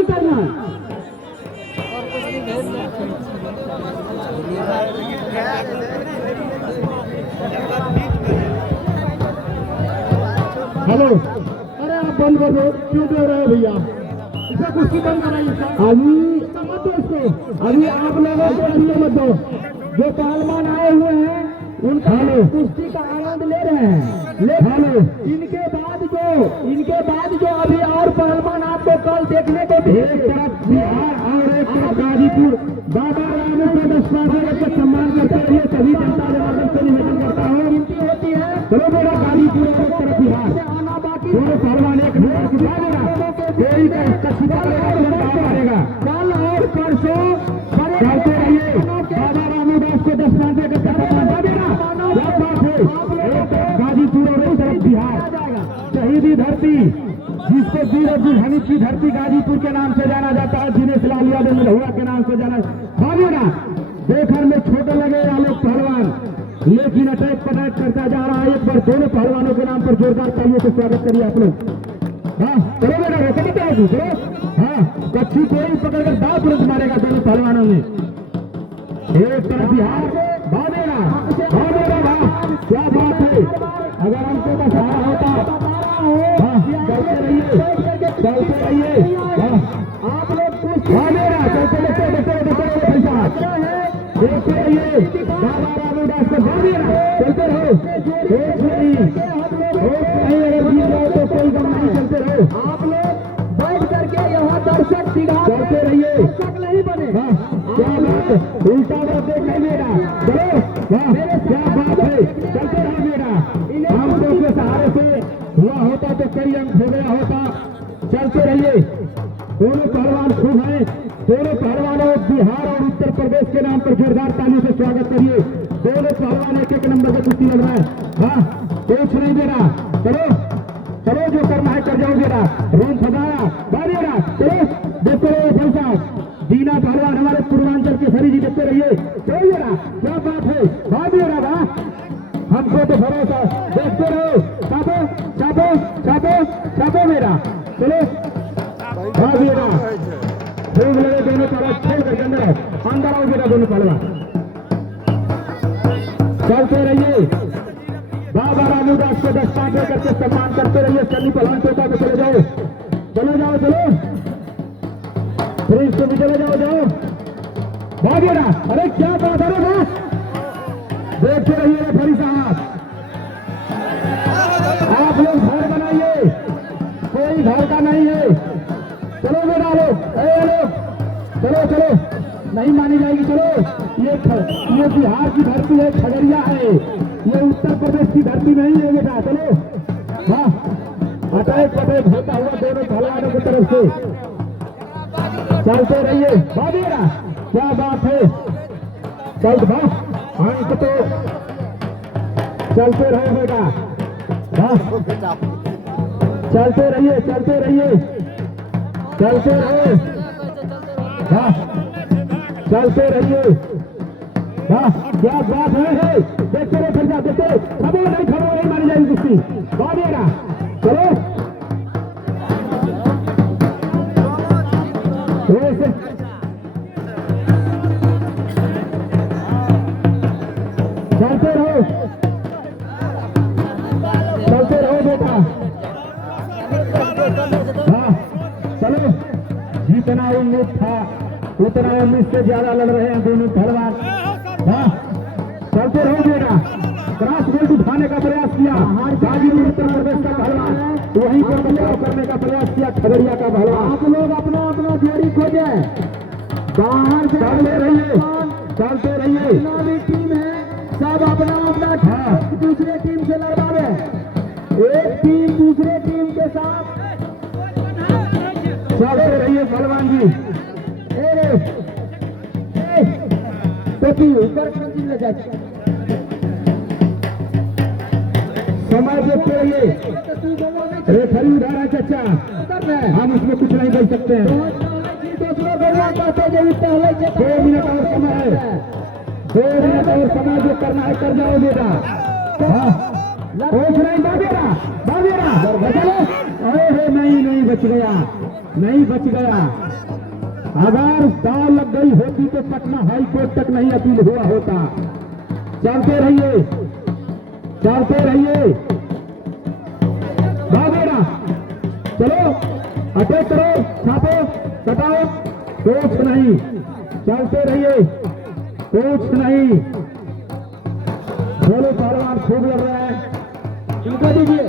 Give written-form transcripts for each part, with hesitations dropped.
नहीं करना। हेलो, अरे आप बंद कर दो, क्यों दे रहे हो भैया? इसे कुश्ती बंद कराइए सर। अभी मत दो इसको, अभी आप लोगों को अंदर मत दो। जो पहलवान आए हुए हैं उनका कुश्ती का आनंद ले रहे हैं। लेकिन इनके बाद जो अभी और पहलवान आपको कल देखने को भी, एक तरफ बिहार और एक तरफ गाजीपुर, बाबा रामू को 10 पार्टी के सम्मान करते रहिए। सभी जनता जनार्दन से निवेदन करता हूँ, विनती होती है। चलो मेरा गाजीपुर और एक तरफ बिहार, दोनों पहलवान एक नंबर की बात कोई का इसका छिपा रहेगा। कल और परसों चलते रहिए। बाबा रामूदास को 10 पार्टी का सम्मान देना, क्या बात है। एक तरफ गाजीपुर और एक तरफ बिहार, शहीदी धरती जिसको वीर अब्दुल हमीद की धरती गाजीपुर के नाम से जाना जाता है, दिनेश लाल यादव मलहुआ के नाम से जाना भागेगा। देखने में छोटे लगे आलोक पहलवान, लेकिन अटैक पटैक करता जा रहा है। एक बार दोनों पहलवानों के नाम पर जोरदार तालियों से स्वागत करिए आप लोग। हाँ चलो बेटा, रोको मत आओ दूसरे। हाँ कच्ची कोई पकड़कर दांत तुरंत मारेगा दोनों पहलवानों में। एक तरफ बिहार भागेगा, क्या बात है। अगर हमको बस आ रहा होता, चलते रहिए। आप लोग कुछ भागेगा, चलते रहिए। बाबा रामूदास को भागेगा, चलते रहो। तो कोई गम नहीं, चलते रहो। आप लोग बैठ करके यहाँ दर्शक दिखा, चलते रहिए, नहीं बने। क्या बात है, उल्टा बात देखा मेरा। चलो क्या बात है, चलते रहो मेरा। हम लोग के सहारे से हुआ होता तो कई अंक हो गया होता। चलते रहिए। दोनों पहलवान खूब हैं। दोनों पहलवानों बिहार और उत्तर प्रदेश के नाम पर जोरदार ताली से स्वागत करिए। दोनों पहलवान एक एक नंबर पर कुश्ती लड़ रहा है। हाँ कुछ नहीं दे रहा। चलो जो करना है कर जाओ मेरा। रूम सजाया बाजेगा। चलो देखते रहिए भाई साहब, दीना पहलवान हमारे पूर्वांचल के सभी जी, देखते रहिए। चलो मेरा, क्या बात है, भागेगा वाह, हमको तो भरोसा। देखते रहो, चापो मेरा। चलो भागेगा, खूब लगे दोनों पहलवान, खेल करके अंदर आओ बेटा दोनों पहलवान। चलते रहिए। बाबा रामूदास को 10 पांच करके सम्मान करते रहिए। सन्नी पहलवान चौथा पे चले जाओ। फिर इसको भी चले जाओ। भागेगा, अरे क्या बात है वाह, देखते रहिए फरी साहब। आप लोग घर बनाइए, कोई घर का नहीं है। चलो बेटा लोग, चलो नहीं मानी जाएगी। चलो ये बिहार की धरती है, खगड़िया है, ये उत्तर प्रदेश की धरती नहीं है बेटा। चलो वाह, अटैक पटैक होता हुआ दोनों पहलवानों की तरफ से चलते रहिए। भागेगा, क्या बात है, चल अंक तो चलते रहो बेटा। चलते रहिए। चलते रहो। चलते रहिए। क्या बात है, देखते रहो। फिर जा, देखते खबो नहीं मानी जाएगी कुश्ती। भागेगा, चलो चलते रहो बेटा। हाँ चलो, जितना उम्मीद था उतना उम्मीद से ज्यादा लड़ रहे हैं दोनों पहलवान। हाँ चलते रहो बेटा। क्रॉस बेल्ट उठाने का प्रयास किया गाजीपुर उत्तर प्रदेश का पहलवान, वहीं पर बचाव करने का प्रयास किया खगड़िया का पहलवान। आप लोग अपना अपना जोड़ी खोजे, बाहर से चलते रहिए। टीम है, सब अपना अपना दूसरे टीम से लड़वावे। एक टीम दूसरे टीम के साथ चलते रहिए पहलवान जी। समय देखते रहिए। रेफरी उधर है चाचा, हम उसमें कुछ नहीं कर सकते हैं। 2 मिनट और समय है, 2 मिनट और समय जो करना है कर जाओ बेटा। हाँ कोच नहीं, बाबेरा चलो। अरे नहीं बच गया, नहीं बच गया। अगर दाल लग गई होती तो पटना हाई कोर्ट तक नहीं अपील हुआ होता। चलते रहिए, चलते रहिए। बाबेरा चलो, अटैक करो, छापो, कटाओ, कोच नहीं। चलते रहिए, कोच नहीं। दोनों पहलवान खूब लग रहा है, इनको दीजिए,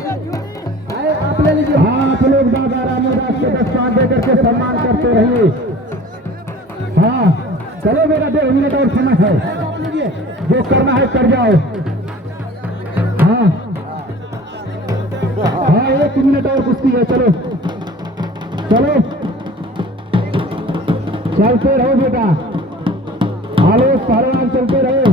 आप ले लीजिए। हाँ, आप लोग दादा रामदास के 10 दे करके सम्मान करते रहिए। हाँ चलो, मेरा 1.5 मिनट और समय है, जो करना है कर जाओ। हाँ 1 मिनट और कुश्ती है, चलो चलो, चलते रहो बेटा, आलोक पहलवान चलते रहो।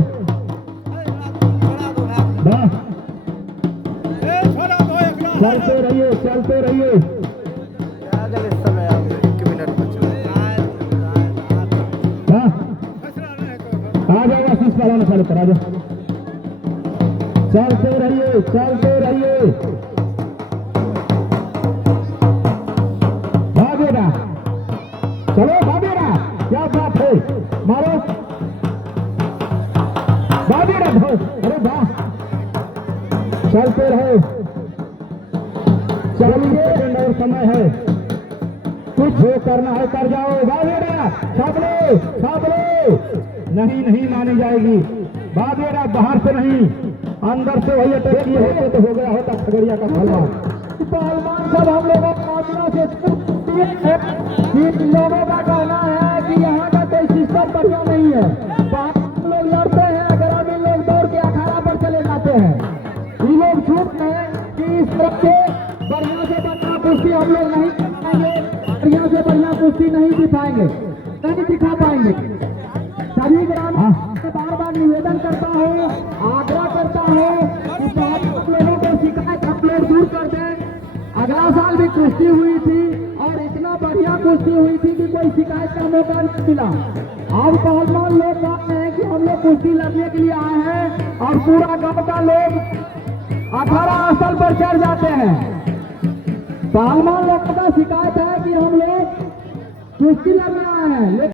चलते रहिए, चलते रहिए। इस समय 1 मिनट आ जाओ आशीष पहलवान, चलो कर आ जाओ। चलते रहिए, चलते रहिए। भागेगा, चलो भागेगा, क्या बात है, मारो भागेगा। अरे वाह, चलते रहो, 40 सेकंड और समय है, कुछ जो करना है कर जाओ। भागेगा, छाप लो, नहीं मानी जाएगी। भागेगा, बाहर से नहीं, अंदर से वही अटैक किए होते तो हो गया होता खगड़िया का पहलवान। पहलवान सब हम लोगों का लोगों का कहना है कि यहाँ का कोई सिस्टम बढ़िया नहीं है। लोग लड़ते हैं, ग्रामीण लोग दौड़ के अखाड़ा पर चले जाते हैं। ये लोग झूठ है कि इस तरफ से बढ़िया से बढ़िया कुश्ती हम लोग नहीं दिखाएंगे, बढ़िया से बढ़िया कुश्ती नहीं दिखाएंगे, नहीं दिखा पाएंगे। सभी ग्रामीण से बार निवेदन करता हूँ, आग्रह करता हूँ कि आप लोगों को शिकायत आप लोग दूर कर दें। अगला साल भी कुश्ती हुई थी और इतना बढ़िया कुश्ती हुई थी कि कोई शिकायत का मौका नहीं मिला। अब पहलवान लोग कहते हैं कि हम लोग कुश्ती लड़ने के लिए आए हैं और पूरा गांव का लोग 18 स्थल पर चढ़ जाते हैं। पहलवान लोगों का शिकायत है कि हम लोग कुश्ती लड़ने आए हैं।